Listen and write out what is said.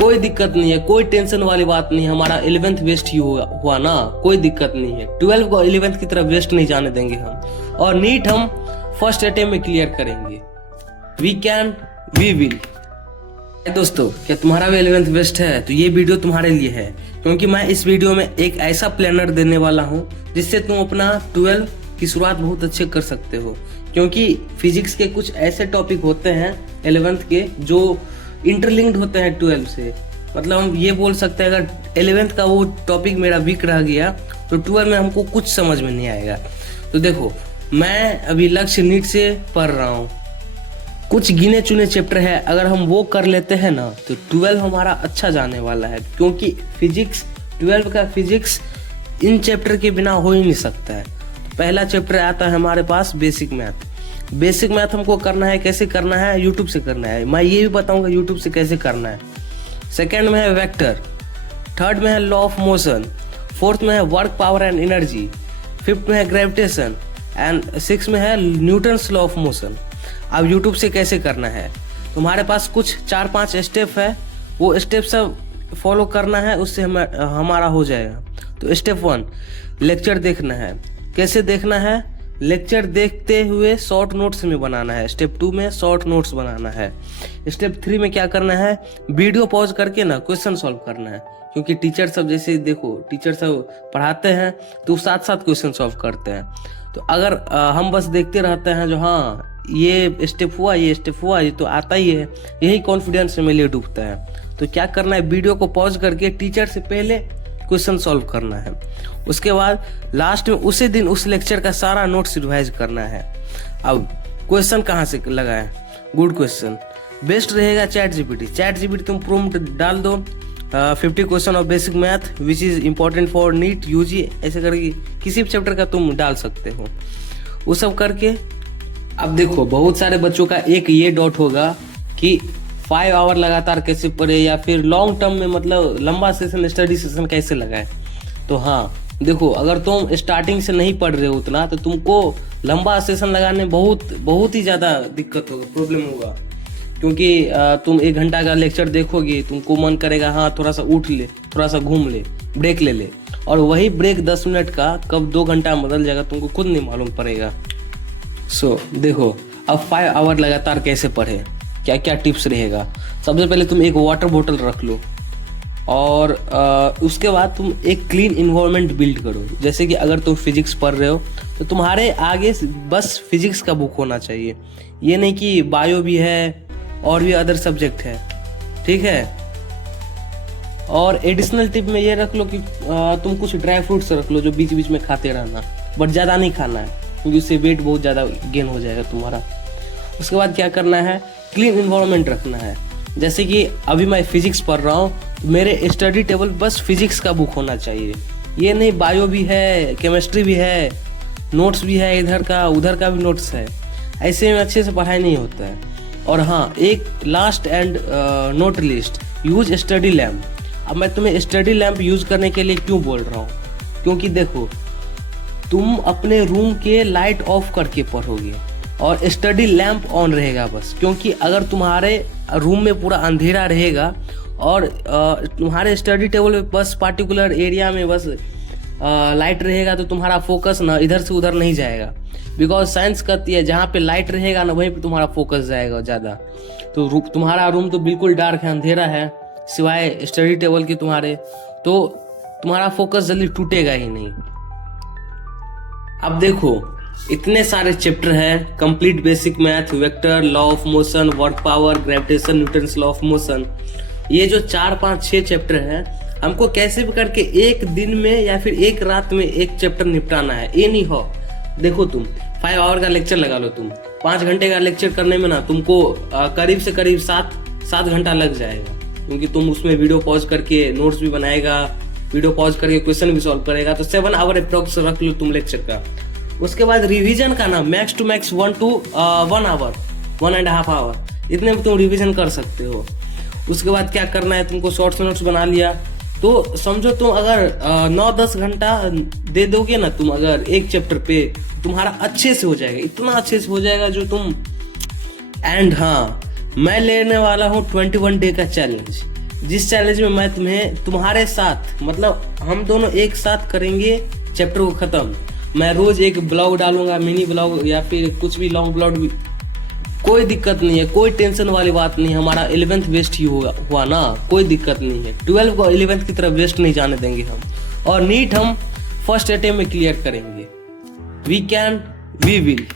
कोई दिक्कत नहीं है, कोई टेंशन वाली बात नहीं है। हमारा 11th वेस्ट ही हुआ ना, कोई दिक्कत नहीं है। 12 को 11th की तरफ वेस्ट नहीं जाने देंगे हम। और नीट हम फर्स्ट अटेम्प्ट में क्लियर करेंगे। We can, we will. दोस्तों, क्या तुम्हारा भी 11th वेस्ट है? तो ये वीडियो तुम्हारे लिए है, क्योंकि मैं इस वीडियो में एक ऐसा प्लानर देने वाला हूँ जिससे तुम अपना 12 की शुरुआत बहुत अच्छे कर सकते हो। क्योंकि फिजिक्स के कुछ ऐसे टॉपिक होते हैं 11th के जो इंटरलिंक्ड होते हैं 12 से। मतलब हम ये बोल सकते हैं, अगर 11th का वो टॉपिक मेरा वीक रह गया तो 12 में हमको कुछ समझ में नहीं आएगा। तो देखो, मैं अभी लक्ष्य नीट से पढ़ रहा हूँ, कुछ गिने चुने चैप्टर है, अगर हम वो कर लेते हैं ना तो 12 हमारा अच्छा जाने वाला है। क्योंकि फिजिक्स, 12 का फिजिक्स इन चैप्टर के बिना हो ही नहीं सकता है। पहला चैप्टर आता है हमारे पास बेसिक मैथ। बेसिक मैथ हमको करना है, कैसे करना है? यूट्यूब से करना है। मैं ये भी बताऊंगा यूट्यूब से कैसे करना है। सेकेंड में है वेक्टर, थर्ड में है लॉ ऑफ मोशन, फोर्थ में है work power and energy, fifth में है ग्रेविटेशन एंड सिक्स में है न्यूटन्स लॉ ऑफ मोशन। अब यूट्यूब से कैसे करना है? तुम्हारे पास कुछ 4-5 स्टेप है, वो स्टेप सब फॉलो करना है, उससे हमारा हो जाएगा। तो स्टेप 1, लेक्चर देखना है। कैसे देखना है? लेक्चर देखते हुए शॉर्ट नोट्स में बनाना है। स्टेप 2 में शॉर्ट नोट्स बनाना है। स्टेप 3 में क्या करना है? वीडियो पॉज करके ना क्वेश्चन सॉल्व करना है। क्योंकि टीचर सब, जैसे देखो, टीचर सब पढ़ाते हैं तो साथ साथ क्वेश्चन सॉल्व करते हैं। तो अगर हम बस देखते रहते हैं जो हाँ ये स्टेप हुआ, ये स्टेप हुआ, ये तो आता ही है, यही कॉन्फिडेंस में लिए डूबता है। तो क्या करना है? वीडियो को पॉज करके टीचर से पहले क्वेश्चन सॉल्व करना है। उसके बाद लास्ट में उसी दिन उस लेक्चर का सारा नोट्स रिवाइज करना है। अब क्वेश्चन कहाँ से लगाएं? गुड क्वेश्चन बेस्ट रहेगा चैट जीपीटी। तुम प्रॉम्प्ट डाल दो 50 question of basic math which is important for NEET UG, ऐसे करके किसी भी चैप्टर का तुम डाल सकते हो। वो सब करके अब देखो, बहुत सारे बच्चों का एक ये डाउट होगा कि 5 आवर लगातार कैसे पढ़े, या फिर लॉन्ग टर्म में मतलब लंबा सेशन, स्टडी सेशन कैसे लगाए। तो हाँ देखो, अगर तुम स्टार्टिंग से नहीं पढ़ रहे हो उतना, तो तुमको लंबा सेशन लगाने में बहुत ही ज़्यादा दिक्कत होगा, प्रॉब्लम होगा। क्योंकि तुम 1 घंटा का लेक्चर देखोगे, तुमको मन करेगा हाँ थोड़ा सा उठ ले, थोड़ा सा घूम ले, ब्रेक ले ले, और वही ब्रेक 10 मिनट का कब 2 घंटा बदल जाएगा तुमको खुद नहीं मालूम पड़ेगा। देखो, अब 5 आवर लगातार कैसे पढ़े, क्या क्या टिप्स रहेगा। सबसे पहले तुम एक वाटर बोतल रख लो, और उसके बाद तुम एक क्लीन इन्वायरमेंट बिल्ड करो। जैसे कि अगर तुम फिजिक्स पढ़ रहे हो तो तुम्हारे आगे बस फिजिक्स का बुक होना चाहिए, ये नहीं कि बायो भी है और भी अदर सब्जेक्ट है, ठीक है। और एडिशनल टिप में ये रख लो कि तुम कुछ ड्राई फ्रूट्स रख लो जो बीच बीच में खाते रहना, बट ज़्यादा नहीं खाना है क्योंकि उससे वेट बहुत ज़्यादा गेन हो जाएगा तुम्हारा। उसके बाद क्या करना है? क्लीन इन्वायरमेंट रखना है। जैसे कि अभी मैं फिजिक्स पढ़ रहा हूँ, मेरे स्टडी टेबल बस फिजिक्स का बुक होना चाहिए, ये नहीं बायो भी है, केमिस्ट्री भी है, नोट्स भी है, इधर का उधर का भी नोट्स है। ऐसे में अच्छे से पढ़ाई नहीं होता है। और हाँ, एक last and note list, use study lamp. अब मैं तुम्हें स्टडी लैम्प यूज करने के लिए क्यों बोल रहा हूँ? क्योंकि देखो, तुम अपने रूम के लाइट ऑफ करके पढ़ोगे और स्टडी लैम्प ऑन रहेगा बस। क्योंकि अगर तुम्हारे रूम में पूरा अंधेरा रहेगा और तुम्हारे स्टडी टेबल में बस पार्टिकुलर एरिया में बस लाइट रहेगा, तो तुम्हारा फोकस ना इधर से उधर नहीं जाएगा। बिकॉज साइंस कहती है जहाँ पे लाइट रहेगा ना वहीं पे तुम्हारा फोकस जाएगा ज़्यादा। तो तुम्हारा रूम तो बिल्कुल डार्क है, अंधेरा है, सिवाय स्टडी टेबल के तुम्हारे, तो तुम्हारा फोकस जल्दी टूटेगा ही नहीं। अब देखो, इतने सारे चैप्टर हैं, complete basic math, vector, law of motion, work power, gravitation, Newton's law of motion. ये जो 4, 5, 6 चैप्टर हैं, हमको कैसे भी करके एक दिन में या फिर एक रात में एक चैप्टर निपटाना है। ये नहीं हो, देखो तुम 5 आवर का लेक्चर लगा लो, तुम 5 घंटे का लेक्चर करने में ना तुमको करीब से करीब 7 घंटा लग जाएगा। क्योंकि तुम उसमें वीडियो पॉज करके नोट्स भी बनाएगा, वीडियो पॉज करके क्वेश्चन भी सॉल्व करेगा, तो 7 आवर अप्रोक्स रख लो तुम लेक्चर का। उसके बाद रिवीजन का ना max to max 1 to 1 hour, 1.5 hour, इतने में तुम रिवीजन कर सकते हो। उसके बाद क्या करना है? तुमको शॉर्ट्स नोट्स बना लिया, तो समझो तुम अगर 9-10 घंटा दे दोगे ना तुम अगर एक चैप्टर पे, तुम्हारा अच्छे से हो जाएगा, इतना अच्छे से हो जाएगा जो तुम। एंड हाँ, मैं लेने वाला हूँ 21 डे का चैलेंज। जिस चैलेंज में मैं तुम्हारे साथ, मतलब हम दोनों एक साथ करेंगे चैप्टर को खत्म। मैं रोज एक ब्लॉग डालूंगा, मिनी ब्लॉग या फिर कुछ भी लॉन्ग ब्लॉग भी, कोई दिक्कत नहीं है, कोई टेंशन वाली बात नहीं। हमारा 11th वेस्ट ही हुआ ना, कोई दिक्कत नहीं है। 12 को 11th की तरफ वेस्ट नहीं जाने देंगे हम। और नीट हम फर्स्ट अटेम्प्ट में क्लियर करेंगे। We can, we will.